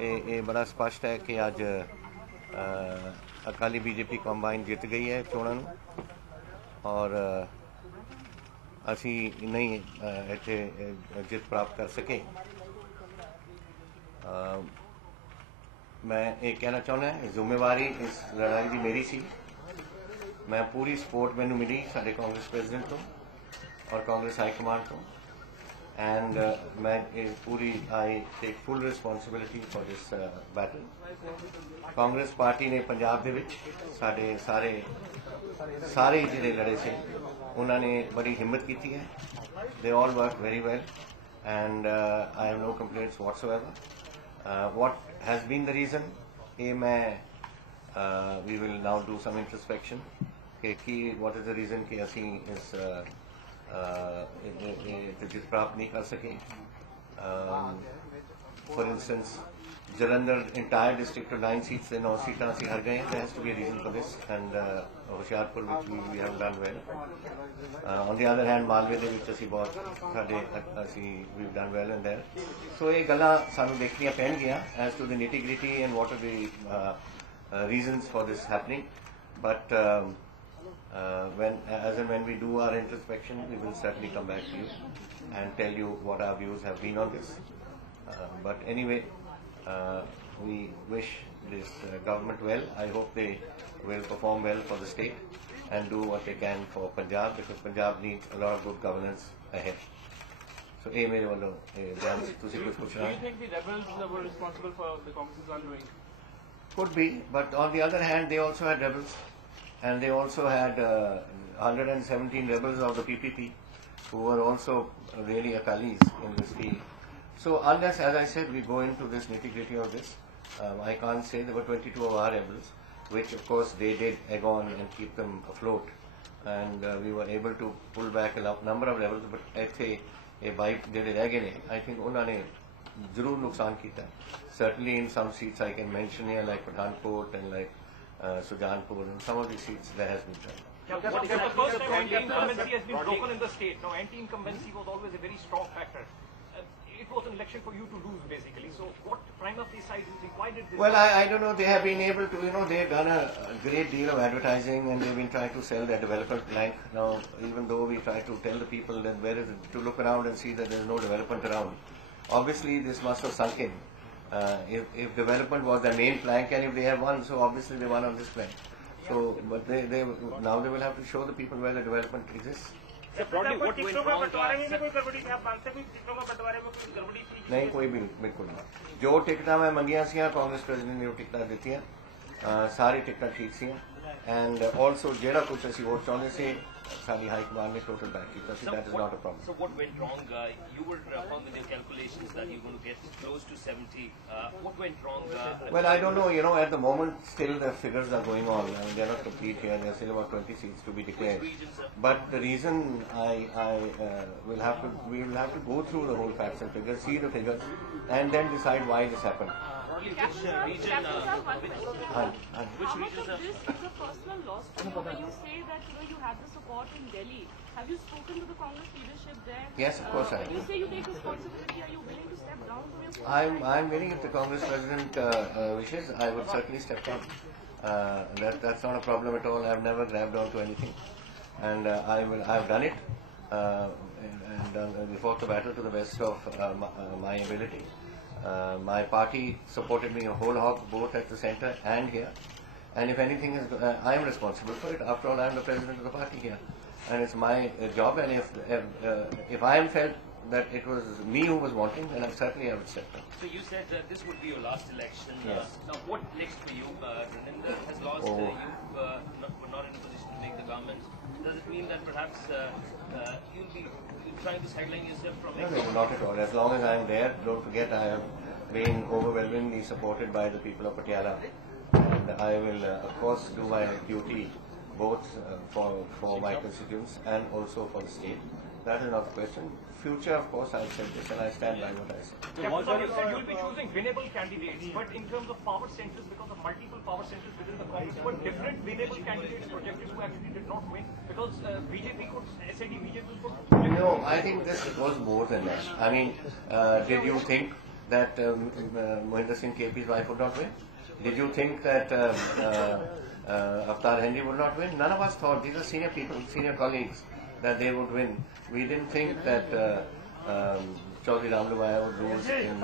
ये बड़ा स्पष्ट है कि अज अकाली बीजेपी कंबाइन जित गई है चोणों और असी नहीं इत्थे जित प्राप्त कर सके। मैं ये कहना चाहना जिम्मेवारी इस लड़ाई की मेरी सी। मैं पूरी सपोर्ट मैनू मिली साडे कांग्रेस प्रेजिडेंट तो और कांग्रेस हाईकमांड तो एंड मैं पूरी I take full responsibility for this battle. Congress party ने पंजाब दे विच साडे सारे जिहड़े लड़े से उन्होंने बड़ी हिम्मत की है। They all work very well and I have no complaints whatsoever. What has been the reason ये मैं we will now do some introspection कि व्हाट इज़ द रीज़न कि असी इस जित प्राप्त नहीं कर सके। For instance Jalandhar entire district तो 9 सीट्स से 9 सीटा असी हर गए। There has to be a reason for this and Hoshiarpur which we have done well. On the other hand मालवे दे विच असी बहुत साडे असी we have done well in there. So ये गल्लां सानू देखणियां पैणगियां as to the nitty-gritty and what are the reasons for this happening. But when we do our introspection, we will certainly come back to you and tell you what our views have been on this. But anyway, we wish this government well. I hope they will perform well for the state and do what they can for Punjab, because Punjab needs a lot of good governance ahead. So, ये मेरे वालों ध्यान से तुसी कुछ पूछना है? Do you think the rebels were responsible for the Congress's undoing? Could be, but on the other hand, they also had rebels. And they also had 117 rebels of the PPP who were also really Akalis in this field. So unless, as I said, we go into this nitty-gritty of this, I can't say. There were 22 of our rebels, which of course they did egg on and keep them afloat. And we were able to pull back a number of rebels, but a bite did it again. I think उन्होंने जरूर नुकसान किया. Certainly in some seats I can mention here like Pathankot and like Sujanpur, and some of these seats there has been done. The first time anti-incumbency has been broken in the state. Now, anti-incumbency was always a very strong factor. It was an election for you to lose, basically. So, what prima facie side do you think? Why did this? Well, I don't know. They have been able to, they've done a great deal of advertising, and they've been trying to sell their development plank. Now, even though we try to tell the people that where is it, to look around and see that there is no development around, obviously this must have sunk in. If development was their main plank, and if they have won, so obviously they won on this plank. So, but now they will have to show the people where the development exists. नहीं कोई भी बिल्कुल नहीं। जो टिकटा मैं मंगिया सी Congress president ने टिकटा दी सारी टिकटा ठीक सी एंड ऑल्सो जेड़ा कुछ असी वोट चाहते थे सारी हाईकमान ने टोटल बैक किया। So that is not a problem. So what went wrong? You were found in your calculations that you were going to get close to 70. What went wrong? Well, I don't know. At the moment, still the figures are going on. I mean, they're not complete here. There are still about 20 seats to be declared. But the reason we will have to go through the whole facts and figures, see the figures, and then decide why this happened. Which region? How much of this is a personal loss to you when you say that you had the support in Delhi? Have you spoken to the Congress leadership there? Yes, of course I have. When you say you take responsibility, are you willing to step down from your post? I'm willing. If the Congress president wishes, I would certainly step down. That's not a problem at all. I've never grabbed onto anything, and I've done it and we fought the battle to the best of my ability. My party supported me a whole hog, both at the centre and here. And if anything is, I am responsible for it. After all, I am the president of the party here, and it's my job. And if I am felt that it was me who was wanting, then certainly I would step down. So you said that this would be your last election. Yes. Now, what next for you? Raninder has lost. You were not in a position to make the government. Does it mean that perhaps you'll be trying to sideline yourself from it? No, not at all. As long as I am there, don't forget I have been overwhelmingly supported by the people of Patiala, and I will, of course, do my duty both for my constituents and also for the state. That is not the question. Future, of course, I've said this and I stand by what I said. You said you'll be choosing winnable candidates, but in terms of power centers, because of multiple power centers within the Congress, were different winnable candidates projected who actually did not win? Because BJP could, SAD BJP could... No, I think this was more than that. I mean, did you think that Mohinder Singh KP's wife would not win? Did you think that Avtar Henry would not win? None of us thought. These are senior people, senior colleagues, that they would win. We didn't think that Chaudhry Ramluvaya would lose in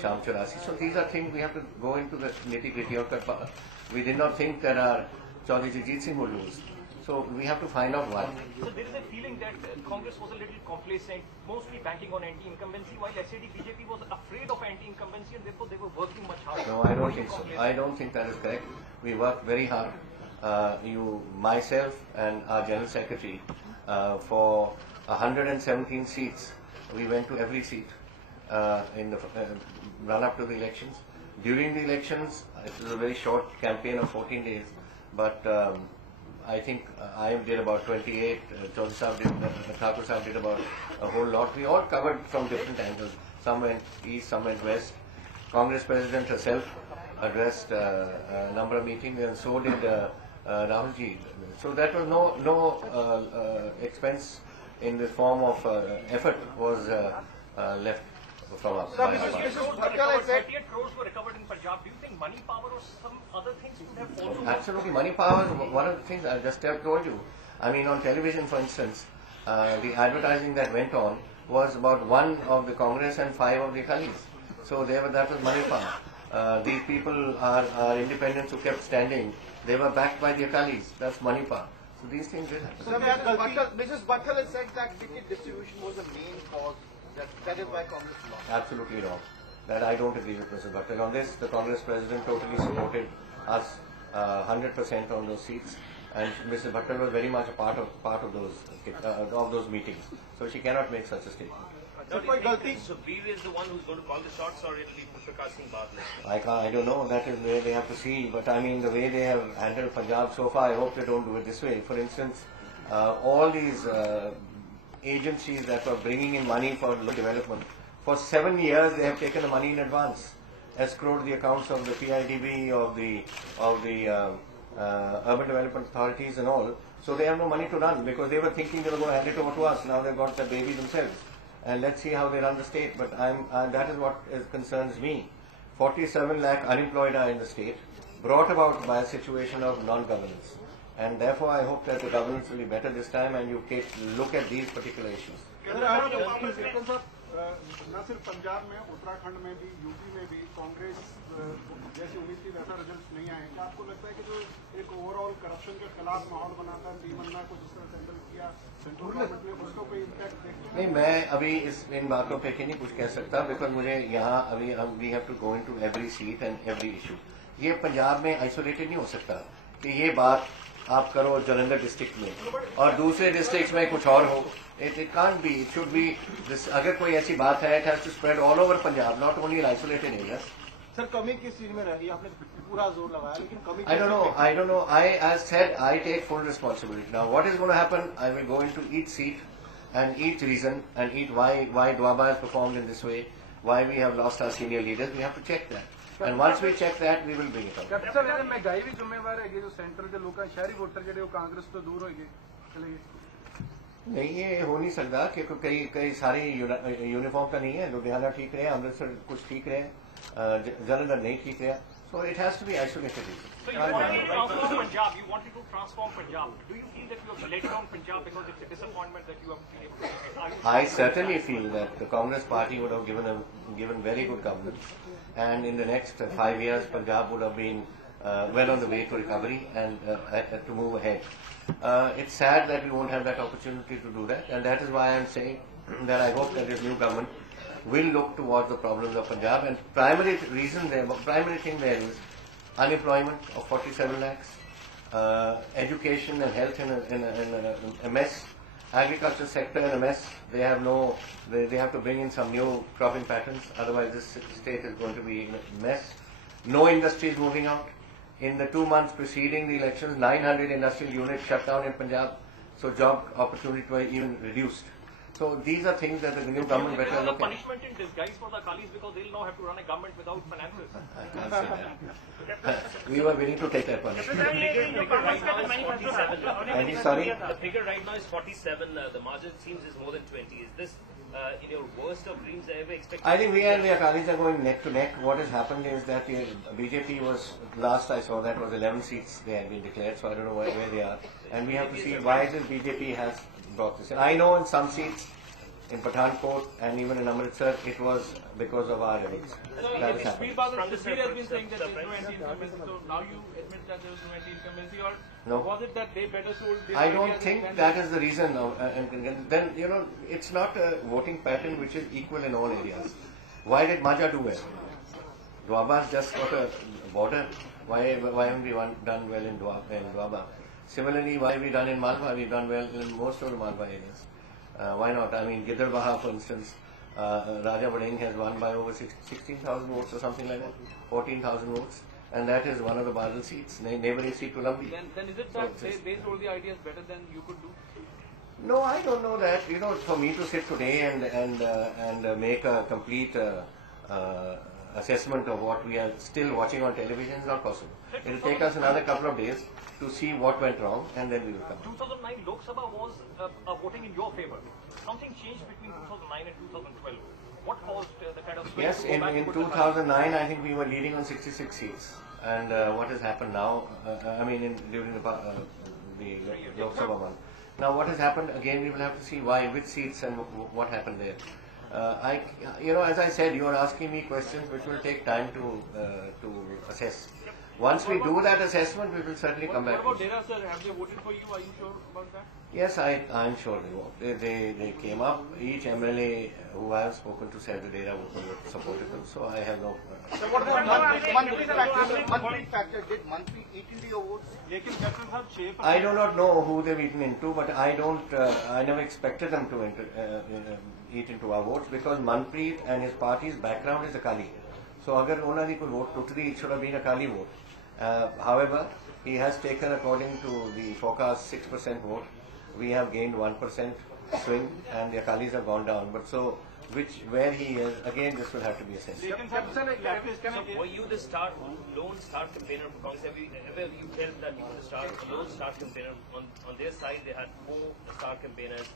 Sham Churasi. So these are things we have to go into the nitty-gritty of. We did not think that our Chaudhry Jagjit Singh would lose. So we have to find out why. So there is a feeling that Congress was a little complacent, mostly banking on anti-incumbency, while SAD BJP was afraid of anti-incumbency and therefore they were working much harder. No, I don't think so. I don't think that is correct. We worked very hard. Myself and our General Secretary, for 117 seats. We went to every seat in the run-up to the elections. During the elections, it was a very short campaign of 14 days, but I think I did about 28, Chaudhry Sahib did, Thakur Sahib did about a whole lot. We all covered from different angles. Some went east, some went west. Congress President herself addressed a number of meetings, and so did Rahulji. So that was no expense in the form of effort was left from us. 38 crores were recovered in Punjab. Do you think money power or some other things could have also? Absolutely, money power is one of the things I just have told you. I mean, on television, for instance, the advertising that went on was about 1 of the Congress and 5 of the Akalis. So that was money power. These people are independents who kept standing. They were backed by the Akalis. That's money power. So these things did happen. So Mrs. Bhattal has said that ticket distribution was the main cause. That is why Congress lost. Absolutely wrong. That I don't agree with Mrs. Bhattal on this. The Congress President totally supported us 100% on those seats, and Mrs. Bhattal was very much a part of those meetings. So she cannot make such a statement. So Sukhbir is the one who's going to call the shots, or it'll be Prakash Singh Badla? I don't know. That is where they have to see. But I mean, the way they have handled Punjab so far, I hope they don't do it this way. For instance, all these agencies that were bringing in money for development, for 7 years they have taken the money in advance, escrowed the accounts of the PIDB, of the urban development authorities and all. So they have no money to run because they were thinking they were going to hand it over to us. Now they've got the baby themselves. And let's see how they run the state. But that is what concerns me. 47 lakh unemployed are in the state, brought about by a situation of non-governance. And therefore I hope that the governance will be better this time and you look at these particular issues. न सिर्फ पंजाब में, उत्तराखंड में भी, UP में भी कांग्रेस जैसी उम्मीद थी वैसा रिजल्ट नहीं आए। क्या आपको लगता है कि जो एक ओवरऑल करप्शन के खिलाफ माहौल बनाता है, टीमन्ना को जिस तरह से हैंडल किया सेंट्रल गवर्नमेंट ने, उसका कोई इम्पैक्ट देखने? नहीं, मैं अभी इन बातों पे नहीं कुछ कह सकता, बिकॉज मुझे यहाँ अभी we have to go into every seat and every issue. ये पंजाब में आइसोलेटेड नहीं हो सकता कि ये बात आप करो जलंधर डिस्ट्रिक्ट में और दूसरे डिस्ट्रिक्ट में कुछ और हो। It can't be. It should be this. अगर कोई ऐसी बात है, it has to spread all over Punjab, not only in isolated areas. Sir कमी किस चीज में रह रही है? आपने पूरा जोर लगाया, लेकिन कमी I don't know. As said, I take full responsibility. Now, what is going to happen? I will go into each seat and each reason and each why Dwaba has performed in this way, why we have lost our senior leaders. We have to check that. And once we check that, we will bring it up. Sir ਇਹਦੇ ਮਹਿੰਗਾਈ ਵੀ ਜ਼ਿੰਮੇਵਾਰ ਹੈਗੀ, ਜੋ centre ਦੇ ਲੋਕਾਂ ਸ਼ਹਿਰੀ voter ਜਿਹੜੇ ਉਹ ਕਾਂਗਰਸ ਤੋਂ ਦੂਰ ਹੋਏ ਚਲੇ ਗਏ। नहीं, ये हो नहीं सकता क्योंकि कई सारी यूनिफॉर्म का नहीं है। लुधियाना ठीक रहे, अमृतसर कुछ ठीक रहे, जलंधर नहीं ठीक रहा। So it has to be isolated. So you wanted to transform Punjab. You wanted to transform Punjab. Do you feel that you have let down Punjab because it's a disappointment that you have been able to get? I certainly feel that the Congress Party would have given very good governance, and in the next 5 years, Punjab would have been well on the way to recovery and to move ahead. It's sad that we won't have that opportunity to do that, and that is why I'm saying that I hope that this new government will look towards the problems of Punjab. And primary thing there is unemployment of 47 lakhs, education and health in a mess, agriculture sector in a mess. They have to bring in some new cropping patterns, otherwise this state is going to be in a mess. No industry is moving out. In the 2 months preceding the elections, 900 industrial units shut down in Punjab, so job opportunities were even reduced. So these are things that the new government better look at. Punishment in disguise for the Akalis because they'll now have to run a government without finances. I can't say that. We were willing to take that punishment. The figure right now is 47. The margin seems is more than 20. Is this in your worst of dreams ever expected? I think we and the Akalis are going neck to neck. What has happened is that the BJP was, last I saw that was 11 seats they had been declared, so I don't know where they are. And we have to see why this BJP has brought this in. I know in some seats, in Pathankot and even in Amritsar, it was because of our efforts. That has happened. Shabir has been saying that there is no anti-incumbency, so now you admit that there is no anti-incumbency, or No. was it that they better sold their I don't areas think than that is the reason. Then, it's not a voting pattern which is equal in all areas. Why did Maja do well? Dwaba's just got a border. Why haven't we done well in Dwaba? Similarly, why have we done in Malwa? We've done well in most of the Malwa areas. Why not? I mean, Gidarbaha, for instance, Raja Badeng has won by over 16,000 votes or something like that, 14,000 votes, and that is one of the Badal seats, neighboring seat to Lambi. Then is it that they sold the ideas better than you could do? No, I don't know that. For me to sit today and make a complete assessment of what we are still watching on television is not possible. It will take us another couple of days to see what went wrong, and then we will come. 2009 Lok Sabha was voting in your favor. Something changed between 2009 and 2012. What caused the kind of swing Yes, to go back in to the 2009, I think we were leading on 66 seats. And what has happened now, during the Lok Sabha one. Now what has happened, again we will have to see why, which seats and what happened there. As I said, you are asking me questions which will take time to assess. Once we do that assessment, we will certainly come back. What about Dera, sir? Have they voted for you? Are you sure about that? Yes, I'm sure they voted. They came up. Each MLA who I have spoken to said that Dera supported them. So I have no. So what about monthly factor? Monthly factor, did monthly eat into your votes? लेकिन captain साहब 6 I do not know who they've eaten into, but I never expected them to eat into our votes because Manpreet and his party's background is Akali. So agar ਉਹਨਾਂ ਦੀ ਕੋਈ vote ਟੁੱਟਦੀ, it should have been Akali vote. However, he has taken, according to the forecast, 6% vote. We have gained 1% swing, and the Akalis have gone down. But so, where he is, again, this will have to be assessed. So were you the lone star campaigner for Congress? Ever you felt that you were the lone star campaigner? On their side, they had 4 star campaigners.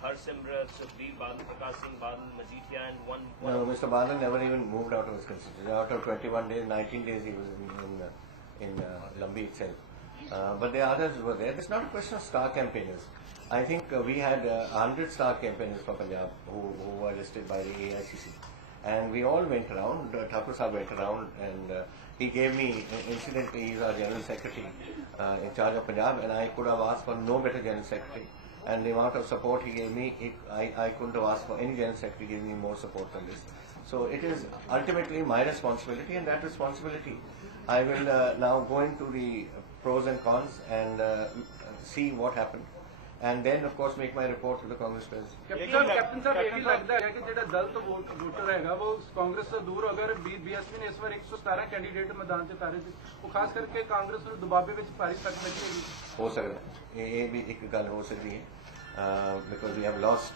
Harsimrat, Sukhbir Badal, Prakash Singh Badal, Majithia, and one. No, Mr. Badal never even moved out of his constituency. Out of 21 days, 19 days he was in Lambi itself. But the others were there. It's not a question of star campaigners. I think we had 100 star campaigners for Punjab who were listed by the AICC. And we all went around, Thakur Sahib went around, and he gave me, incidentally, he's our General Secretary in charge of Punjab, and I could have asked for no better General Secretary. And the amount of support he gave me, I couldn't have asked for any General Secretary giving me more support than this. So it is ultimately my responsibility, and that responsibility I will now go into the pros and cons and see what happened. And then, of course, make my report to the Congress President. Captain साहब ये भी लगता है कि जो दलित voter हैगा वो कांग्रेस से दूर अगर बीएसपी ने इस बार 117 कैंडिडेट मैदान से तारे थे वो खास करके कांग्रेस ਨੂੰ ਦੁਬਾਬੇ ਵਿੱਚ ਭਾਰੀ ਤੱਕ ਬਚੇਗੀ हो सकता है ये भी एक गल हो सकती है because we have lost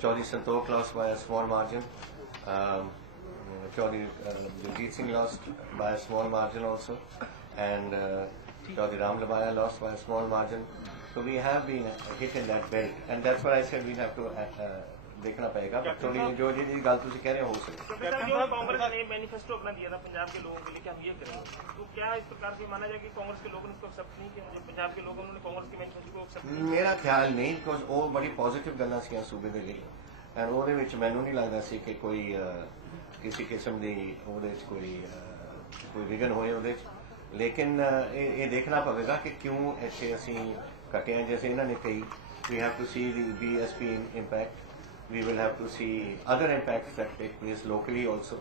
Chaudhry Santosh lost by a small margin, Chaudhry Jagjit Singh lost by a small margin also, and Chaudhry Ram Labaya lost by a small margin. So we have been hit in that belt, and that's what I said we have to देखना पड़ेगा. थोड़ी जो गल तुम कह रहे हो सकती है. कांग्रेस ने मैनिफेस्टो अपना दिया था पंजाब के लोगों के लिए कि हम ये करेंगे, तो क्या इस प्रकार से माना जाए कि कांग्रेस के लोगों ने इसको एक्सेप्ट नहीं किया? पंजाब के लोगों ने कांग्रेस के मैनिफेस्टो को एक्सेप्ट नहीं किया? मेरा ख्याल नहीं, बिकॉज वो बड़ी पॉजिटिव गल्लां सी सूबे दे ਲਈ, एंड ਉਹਦੇ ਵਿੱਚ ਮੈਨੂੰ ਨਹੀਂ ਲੱਗਦਾ ਸੀ ਕਿ ਕੋਈ ਕਿਸੇ ਕਿਸਮ ਦੀ ਉਹਦੇ ਵਿੱਚ ਕੋਈ ਵਿਗਨ ਹੋਏ ਉਹਦੇ ਵਿੱਚ. ਲੇਕਿਨ ਇਹ ਦੇਖਣਾ ਪਵੇਗਾ ਕਿ ਕਿਉਂ ਇੱਥੇ ਅਸੀਂ ਘਟੇ ਹਾਂ. ਜੈਸੇ ਇਹਨਾਂ ਨੇ ਕਹੀ, we have to see the BSP impact. We will have to see other impacts that take place locally also.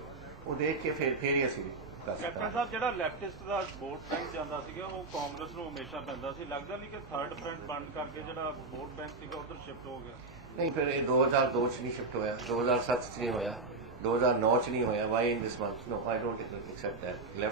ਉਹ ਦੇਖ ਕੇ ਫਿਰ ਹੀ ਅਸੀਂ ਕਰ ਸਕਦੇ ਹਾਂ. ਕੈਪਟਨ ਸਾਹਿਬ ਜਿਹੜਾ ਲੈਫਟਿਸਟ ਦਾ ਵੋਟ ਬੈਂਕ ਜਾਂਦਾ ਸੀਗਾ ਉਹ ਕਾਂਗਰਸ ਨੂੰ ਹਮੇਸ਼ਾ ਪੈਂਦਾ ਸੀ, ਲੱਗਦਾ ਨਹੀਂ ਕਿ ਥਰਡ ਫਰੰਟ ਬੰਦ ਕਰਕੇ ਜਿਹੜਾ ਵੋਟ ਬੈਂਕ ਸੀਗਾ ਉਧਰ ਸ਼ਿਫਟ ਹੋ ਗਿਆ? ਨਹੀਂ, ਫਿਰ ਇਹ 2002 ਚ ਨਹੀਂ ਸ਼ਿਫਟ ਹੋਇਆ, 2007 ਚ ਨਹੀਂ ਹੋਇਆ, 2009 ਚ ਨਹੀਂ ਹੋਇਆ. Why in this month? No, I don't accept that. Left